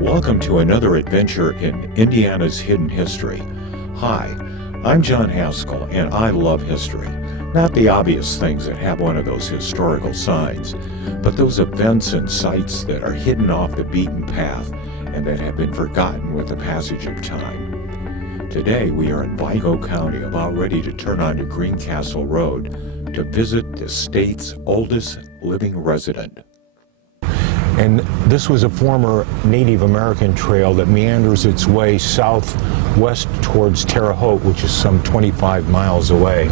Welcome to another adventure in Indiana's hidden history. Hi, I'm John Haskell, and I love history. Not the obvious things that have one of those historical signs, but those events and sites that are hidden off the beaten path and that have been forgotten with the passage of time. Today we are in Vigo County, about ready to turn onto Greencastle Road to visit the state's oldest living resident. And this was a former Native American trail that meanders its way southwest towards Terre Haute, which is some 25 miles away.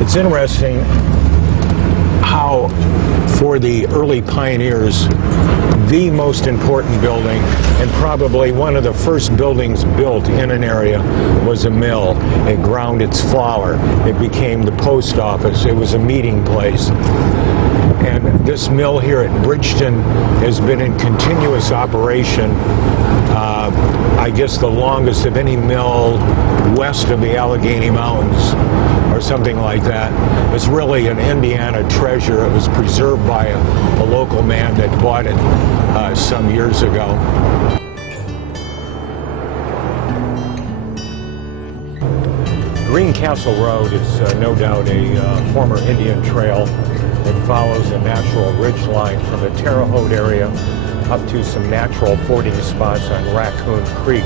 It's interesting how, for the early pioneers, the most important building, and probably one of the first buildings built in an area, was a mill. It ground its flour. It became the post office. It was a meeting place. And this mill here at Bridgeton has been in continuous operation, I guess the longest of any mill west of the Allegheny Mountains, or something like that. It's really an Indiana treasure. It was preserved by a local man that bought it some years ago. Greencastle Road is no doubt a former Indian trail. It follows a natural ridge line from the Terre Haute area up to some natural fording spots on Raccoon Creek.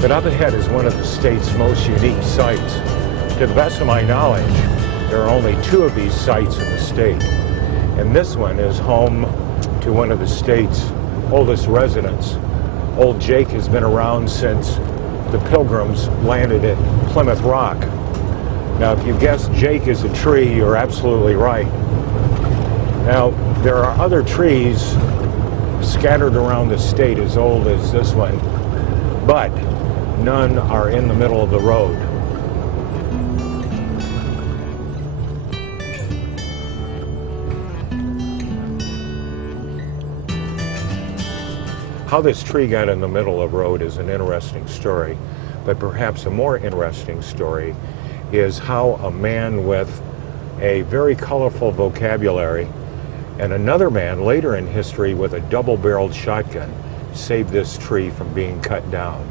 But up ahead is one of the state's most unique sites. To the best of my knowledge, there are only 2 of these sites in the state. And this one is home to one of the state's oldest residents. Old Jake has been around since the Pilgrims landed at Plymouth Rock. Now, if you guessed Jake is a tree, you're absolutely right. Now, there are other trees scattered around the state as old as this one, but none are in the middle of the road. How this tree got in the middle of the road is an interesting story, but perhaps a more interesting story is how a man with a very colorful vocabulary and another man later in history with a double-barreled shotgun saved this tree from being cut down.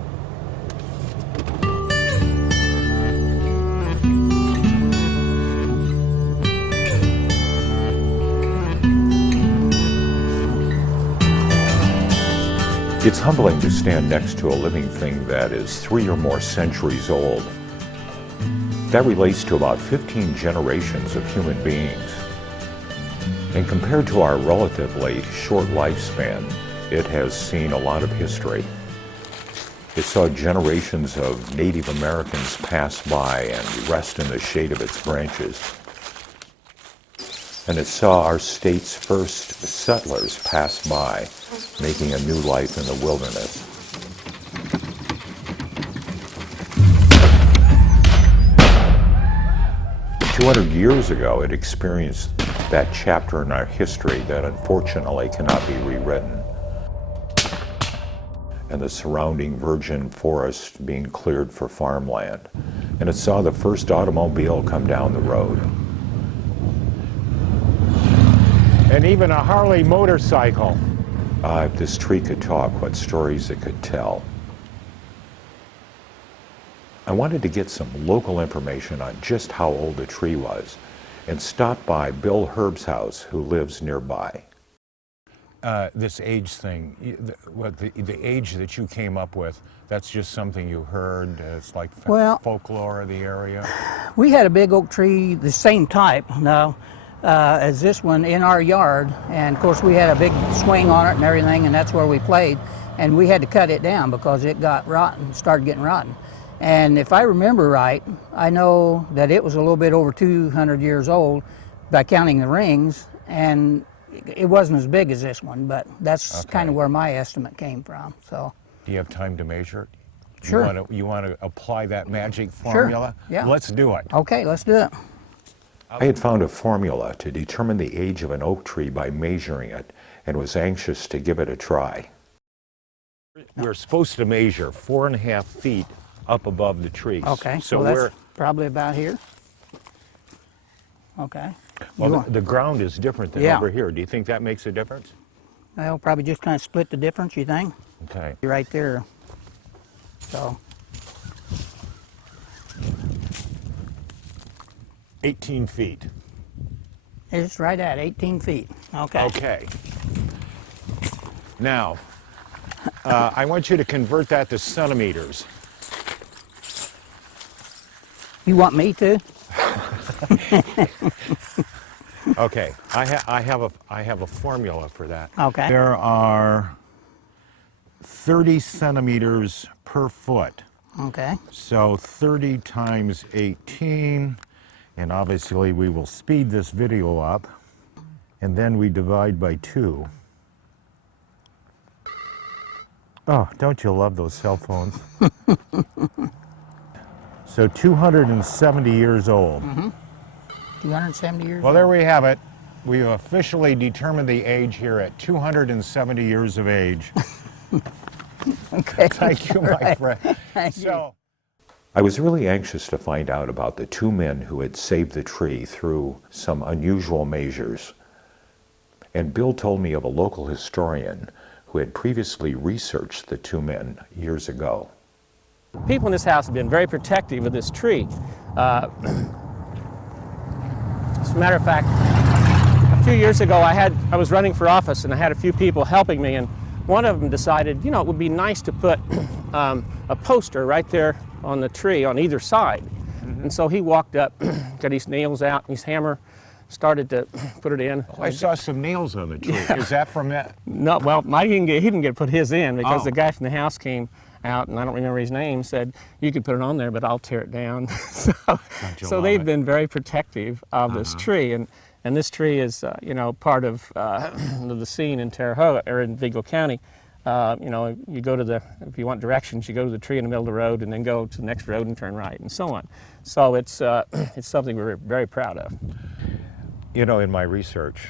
It's humbling to stand next to a living thing that is 3 or more centuries old. That relates to about 15 generations of human beings. And compared to our relatively short lifespan, it has seen a lot of history. It saw generations of Native Americans pass by and rest in the shade of its branches. And it saw our state's first settlers pass by, making a new life in the wilderness. "200 years ago, it experienced that chapter in our history that unfortunately cannot be rewritten, and the surrounding virgin forest being cleared for farmland. And it saw the first automobile come down the road. And even a Harley motorcycle. If this tree could talk, what stories it could tell. I wanted to get some local information on just how old the tree was, and stopped by Bill Herb's house, who lives nearby. This age thing, the age that you came up with, that's just something you heard, it's like folklore of the area? We had a big oak tree, the same type now as this one in our yard, and of course we had a big swing on it and everything, and that's where we played, and we had to cut it down because it got rotten, started getting rotten. And if I remember right, I know that it was a little bit over 200 years old by counting the rings, and it wasn't as big as this one, but that's kind of where my estimate came from. So, do you have time to measure it? Sure. You want to apply that magic formula? Sure. Yeah. Let's do it. Okay, let's do it. I had found a formula to determine the age of an oak tree by measuring it and was anxious to give it a try. We're supposed to measure 4.5 feet up above the trees. Okay, so well, we're that's probably about here. Okay. well, the ground is different than Yeah. over here. Do you think that makes a difference? Well, probably just kind of split the difference, you think? Okay. Right there. So, 18 feet. it's right at 18 feet. Okay. Okay. Now, I want you to convert that to centimeters. You want me to? Okay, I have a formula for that. Okay. There are 30 centimeters per foot. Okay. So 30 times 18, and obviously we will speed this video up, and then we divide by 2. Oh, don't you love those cell phones? So 270 years old. 270 years Well, old. there we have it. We've officially determined the age here at 270 years of age. Okay. Thank you, my friend. Thank you. I was really anxious to find out about the 2 men who had saved the tree through some unusual measures. And Bill told me of a local historian who had previously researched the 2 men years ago. People in this house have been very protective of this tree. As a matter of fact, a few years ago I was running for office and I had a few people helping me, and one of them decided, you know, it would be nice to put a poster right there on the tree on either side. And so he walked up, got his nails out, his hammer, started to put it in. I saw some nails on the tree. Yeah. Is that from that? No, well, he didn't get put his in because Oh. the guy from the house came out, and I don't remember his name, said, you could put it on there, but I'll tear it down. so they've been very protective of this tree. And this tree is, you know, part of the scene in Terre Haute, or in Vigo County. You know, you go to if you want directions, you go to the tree in the middle of the road and then go to the next road and turn right and so on. So it's something we're very proud of. You know, in my research,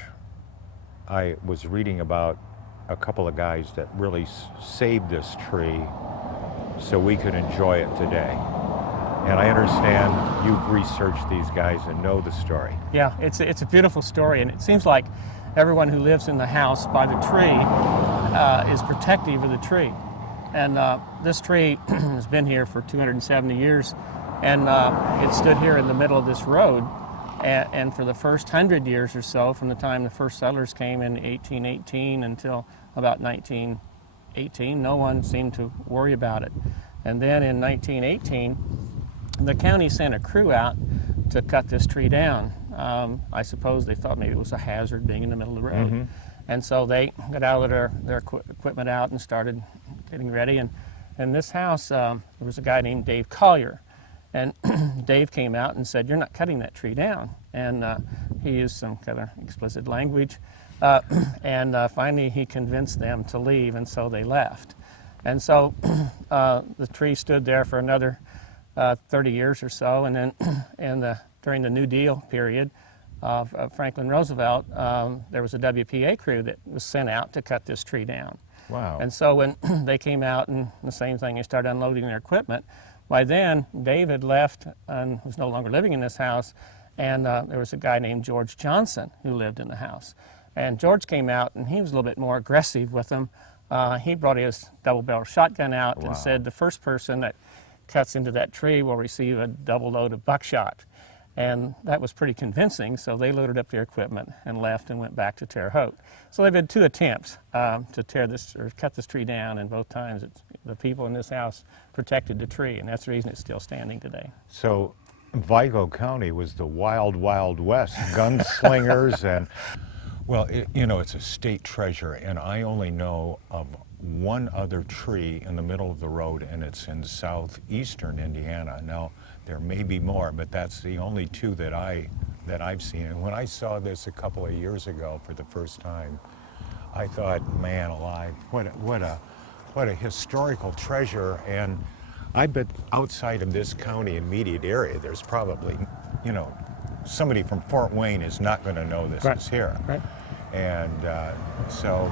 I was reading about a couple of guys that really saved this tree so we could enjoy it today. And I understand you've researched these guys and know the story. Yeah, it's a beautiful story, and it seems like everyone who lives in the house by the tree is protective of the tree. And this tree has been here for 270 years, and it stood here in the middle of this road. And for the first 100 years or so, from the time the first settlers came in 1818 until about 1918, no one seemed to worry about it. And then in 1918, the county sent a crew out to cut this tree down. I suppose they thought maybe it was a hazard being in the middle of the road. Mm-hmm. And so they got out of their equipment out and started getting ready. And in this house, there was a guy named Dave Collier. And Dave came out and said, "You're not cutting that tree down." And he used some kind of explicit language. And finally, he convinced them to leave, and so they left. And so the tree stood there for another 30 years or so. And then during the New Deal period of Franklin Roosevelt, there was a WPA crew that was sent out to cut this tree down. Wow. And so when they came out and the same thing, they started unloading their equipment. By then, Dave had left and was no longer living in this house, and there was a guy named George Johnson who lived in the house. And George came out, and he was a little bit more aggressive with them. He brought his double-barrel shotgun out and said, the first person that cuts into that tree will receive a double load of buckshot. And that was pretty convincing, so they loaded up their equipment and left and went back to Terre Haute. So they've had 2 attempts to tear this or cut this tree down, and both times the people in this house protected the tree, and that's the reason it's still standing today. So Vigo County was the wild, wild west, gunslingers and, well, you know, it's a state treasure, and I only know of one other tree in the middle of the road, and it's in southeastern Indiana. Now, there may be more, but that's the only 2 that I've seen. And when I saw this a couple of years ago for the first time, I thought, man alive, what a historical treasure. And I bet outside of this county immediate area, there's probably, you know, somebody from Fort Wayne is not going to know this Right. is here. Right. And so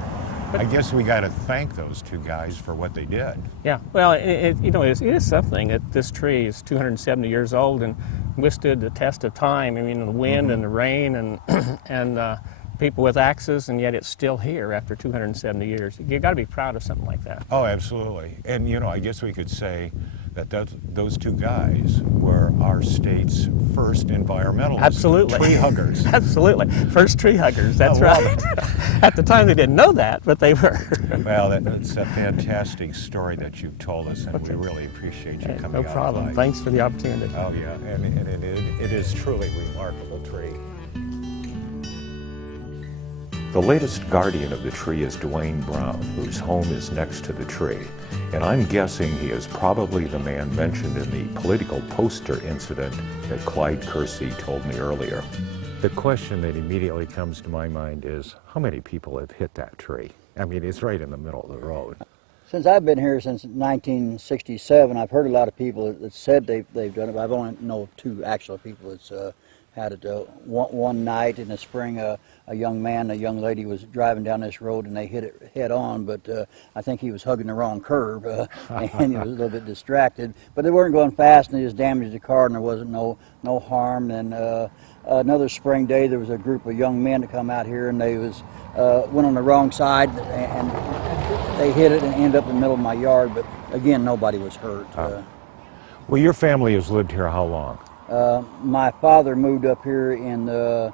I guess we got to thank those two guys for what they did. Yeah, well, it is something that this tree is 270 years old and withstood the test of time. I mean, the wind and the rain and and people with axes, and yet it's still here after 270 years. You got to be proud of something like that. Oh, absolutely. And I guess we could say that those two guys were our state's first environmentalists. Absolutely. Tree huggers. Absolutely, first tree huggers. That's I love right. At the time, they didn't know that, but they were. Well, that's a fantastic story that you've told us, and we really appreciate you coming No out problem. tonight. Thanks for the opportunity. Oh, yeah, and it is truly a remarkable tree. The latest guardian of the tree is Dwayne Brown, whose home is next to the tree. And I'm guessing he is probably the man mentioned in the political poster incident that Clyde Kersey told me earlier. The question that immediately comes to my mind is, how many people have hit that tree? I mean, it's right in the middle of the road. Since I've been here since 1967, I've heard a lot of people that said they've done it, but I've only know two actual people that's had it. One night in the spring, a young man, a young lady was driving down this road and they hit it head on, but I think he was hugging the wrong curve and he was a little bit distracted. But they weren't going fast and they just damaged the car and there wasn't no harm. And another spring day, there was a group of young men to come out here and they went on the wrong side and they hit it and ended up in the middle of my yard, but again, nobody was hurt. Well, your family has lived here how long? My father moved up here in the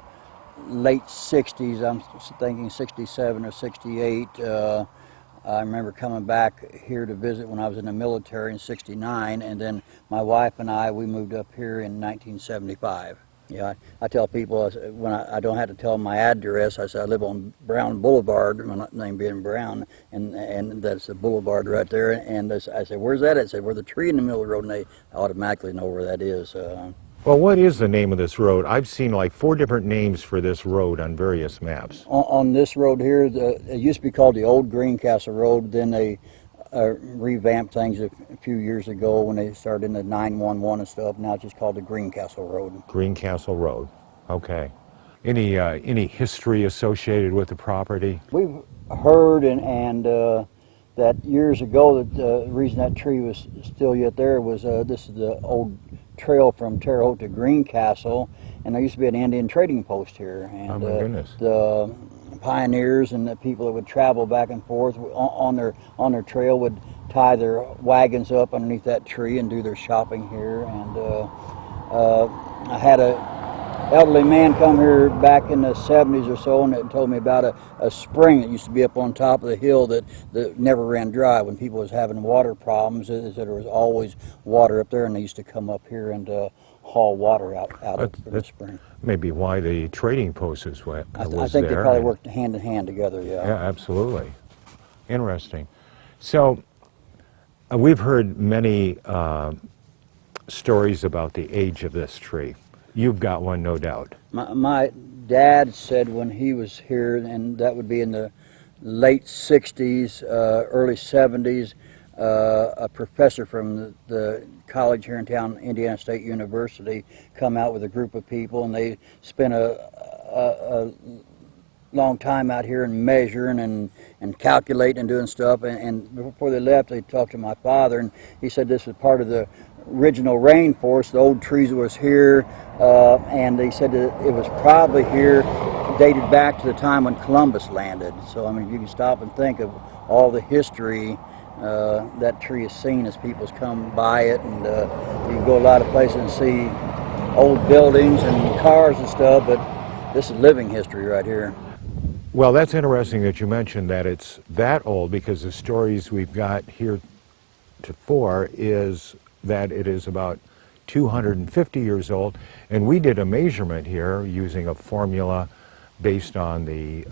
late 60s, I'm thinking 67 or 68. I remember coming back here to visit when I was in the military in 69, and then my wife and we moved up here in 1975. Yeah, I tell people when I don't have to tell them my address, I say I live on Brown Boulevard, my name being Brown, and that's the boulevard right there. And I say, where's that? I said, we're the tree in the middle of the road, and they automatically know where that is. Well, what is the name of this road? I've seen like 4 different names for this road on various maps. On this road here, it used to be called the Old Greencastle Road. Then they revamped things a few years ago when they started in the 911 and stuff. Now it's just called the Greencastle Road. Greencastle Road. Okay. Any history associated with the property? We've heard and that years ago that the reason that tree was still yet there was this is the old trail from Terre Haute to Greencastle, and there used to be an Indian trading post here. And Oh my goodness. the pioneers and the people that would travel back and forth on their trail would tie their wagons up underneath that tree and do their shopping here. And I had a elderly man come here back in the 70s or so and told me about a spring that used to be up on top of the hill that never ran dry. When people was having water problems, that there was always water up there, and they used to come up here and haul water out of the spring. Maybe why the trading post was I there. think they probably worked hand in hand together, yeah. Yeah, absolutely. Interesting. So we've heard many stories about the age of this tree. You've got one, no doubt. My dad said when he was here, and that would be in the late 60s, early 70s, a professor from the college here in town, Indiana State University, come out with a group of people, and they spent a long time out here and measuring and calculating and doing stuff. And before they left, they talked to my father, and he said this was part of the original rainforest. The old trees was here, and they said that it was probably here, dated back to the time when Columbus landed. So I mean, if you can stop and think of all the history that tree has seen as people's come by it, and you can go a lot of places and see old buildings and cars and stuff, but this is living history right here. Well, that's interesting that you mentioned that it's that old, because the stories we've got here is that it is about 250 years old, and we did a measurement here using a formula based on the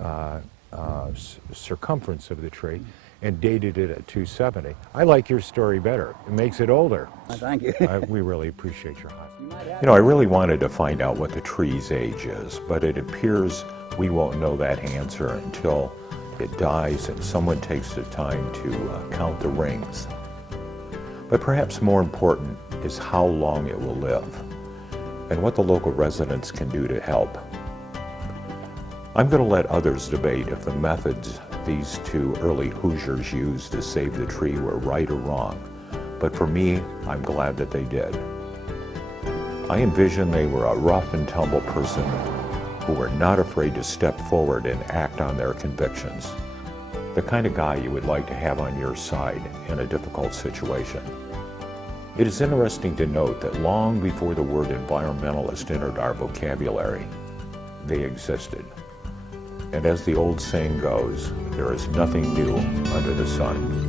circumference of the tree and dated it at 270. I like your story better. It makes it older. Thank you. We really appreciate your hospitality. You know, I really wanted to find out what the tree's age is, but it appears we won't know that answer until it dies and someone takes the time to count the rings. But perhaps more important is how long it will live. and what the local residents can do to help. I'm going to let others debate if the methods these two early Hoosiers used to save the tree were right or wrong, but for me, I'm glad that they did. I envision they were a rough and tumble person who were not afraid to step forward and act on their convictions. The kind of guy you would like to have on your side in a difficult situation. It is interesting to note that long before the word environmentalist entered our vocabulary, they existed. And as the old saying goes, there is nothing new under the sun.